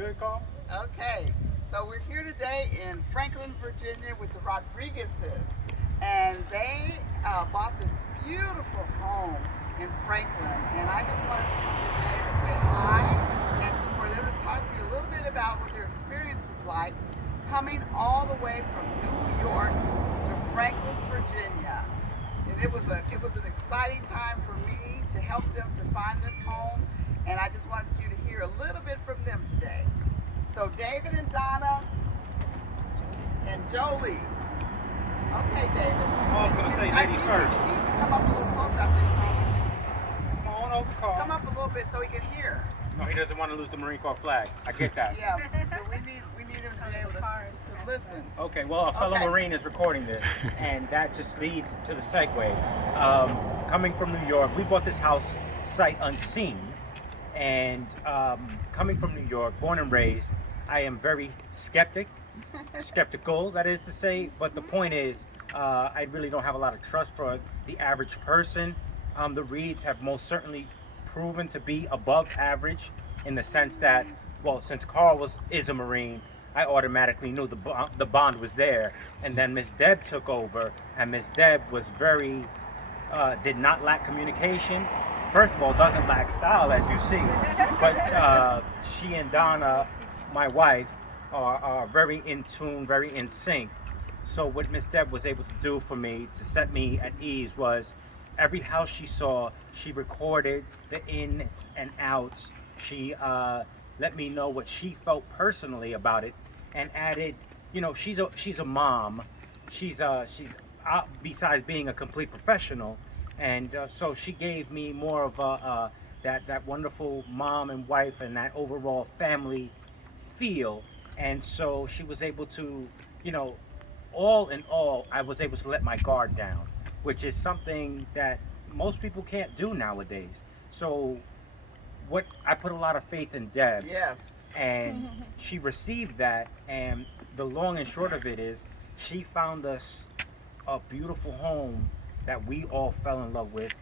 good, Carl? Okay, so we're here today in Franklin, Virginia with the Rodriguezes. And they bought this beautiful home in Franklin. And I just wanted to come today to say hi and for them to talk to you a little bit about what their experience was like coming all the way from New York to Franklin, Virginia. And it was an exciting time for me to help them to find this home. And I just wanted you to hear a little bit from them today. So David and Donna and Jolie. Okay, David. I was going to say ladies first. You need to come up a little closer after you Come on over, Carl. come up a little bit so he can hear. No, he doesn't want to lose the Marine Corps flag. I get that. Yeah, but we need him to be able to listen. Okay, well, a fellow Okay. Marine is recording this, and that just leads to the segue. Coming from New York, we bought this house sight unseen, and coming from New York, born and raised, I am very skeptical, that is to say, but the point is, I really don't have a lot of trust for the average person. The Reeds have most certainly proven to be above average in the sense that, well, since Carl is a Marine, I automatically knew the bond was there. And then Miss Deb took over, and Miss Deb was very, did not lack communication. First of all, doesn't lack style, as you see. But she and Donna, my wife, are very in tune, very in sync. So what Miss Deb was able to do for me to set me at ease was every house she saw, she recorded the ins and outs. She let me know what she felt personally about it, and added, you know, she's a mom. She's besides being a complete professional, and so she gave me more of that wonderful mom and wife and that overall family feel. And so she was able to, you know, all in all, I was able to let my guard down, which is something that most people can't do nowadays. So what I put a lot of faith in Deb, Yes. and she received that, and the long and short of it is she found us a beautiful home that we all fell in love with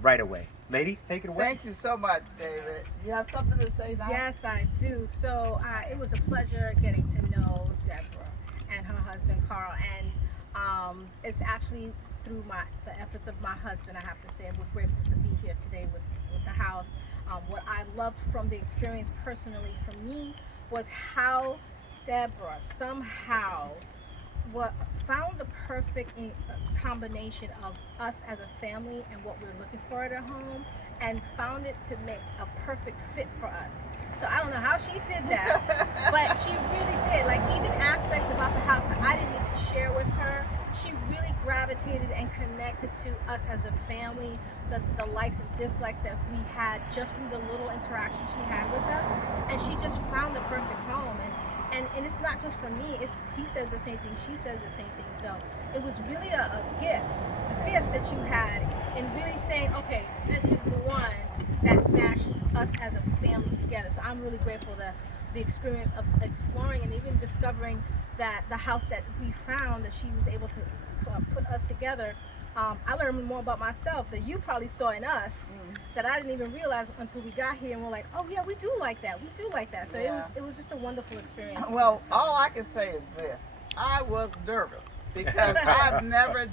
right away. Ladies, take it away. Thank you so much, David. You have something to say now? Yes, I do. So it was a pleasure getting to know Deborah and her husband Carl, and it's actually through the efforts of my husband. I have to say, we're grateful to be here today with the house. What I loved from the experience personally for me was how Deborah somehow found the perfect combination of us as a family and what we're looking for at our home, and found it to make a perfect fit for us. So I don't know how she did that, but she really did. Like, even aspects about the house that I didn't even share with her, she really gravitated and connected to us as a family, the likes and dislikes that we had just from the little interaction she had with us, and she just found the perfect home. And it's not just for me, he says the same thing, she says the same thing. So it was really a gift that you had in really saying, okay, this is the one that matched us as a family together. So I'm really grateful that the experience of exploring and even discovering that the house that we found, that she was able to put us together. I learned more about myself that you probably saw in us that I didn't even realize until we got here, and we're like, oh yeah, we do like that. So Yeah. it was just a wonderful experience. Well, all I can say is this. I was nervous because I've never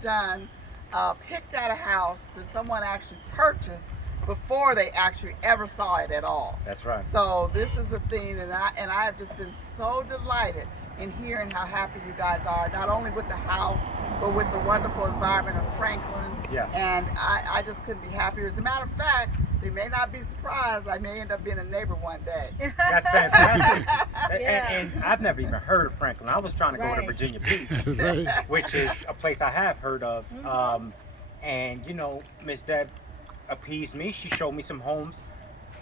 picked out a house that someone actually purchased before they actually ever saw it at all. That's right. So this is the thing, and I have just been so delighted in hearing how happy you guys are, not only with the house, but with the wonderful environment of Franklin. Yeah. And I just couldn't be happier. As a matter of fact, they may not be surprised. I may end up being a neighbor one day. That's fantastic. Yeah. And I've never even heard of Franklin. I was trying to go to Right. Virginia Beach, which is a place I have heard of. And, you know, Miss Deb appeased me. She showed me some homes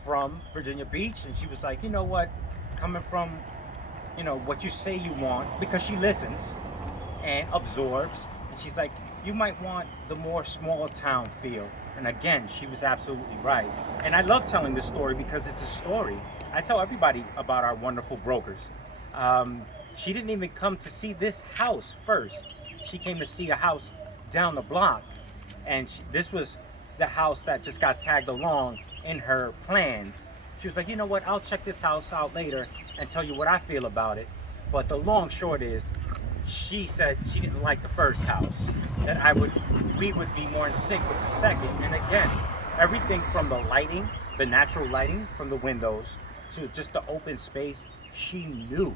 from Virginia Beach, and she was like, you know what, coming from, you know, what you say you want, because she listens and absorbs, and she's like, you might want the more small town feel. And again, she was absolutely right. And I love telling this story because it's a story. I tell everybody about our wonderful brokers. She didn't even come to see this house first. She came to see a house down the block, and this was the house that just got tagged along in her plans. She was like, you know what? I'll check this house out later and tell you what I feel about it. But the long short is, she said she didn't like the first house. That we would be more in sync with the second. And again, everything from the lighting, the natural lighting from the windows, to just the open space, she knew.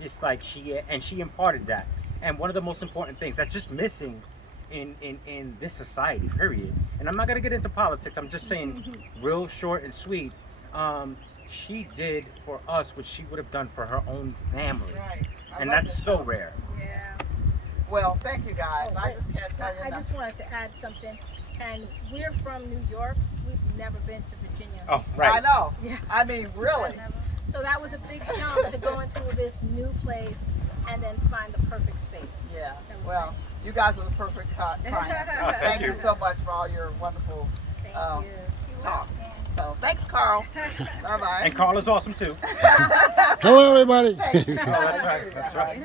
It's like she imparted that. And one of the most important things that's just missing in this society, period. And I'm not gonna get into politics. I'm just saying, real short and sweet. She did for us what she would have done for her own family, Right. I and love that's this so house. rare. Yeah. Well, thank you guys. Oh, I just can't tell you I enough. just wanted to add something. And we're from New York. We've never been to Virginia. Oh, I right. know. Yeah. I mean, really. So that was a big jump to go into this new place and then find the perfect space. Yeah. That was Well, nice. you guys are the perfect client. Oh, Thank you you. so much for all your wonderful Thank Oh, you. talk. So, thanks, Carl. Bye bye. And Carla's awesome too. Hello, everybody. Thank you. Oh, that's right. That's right.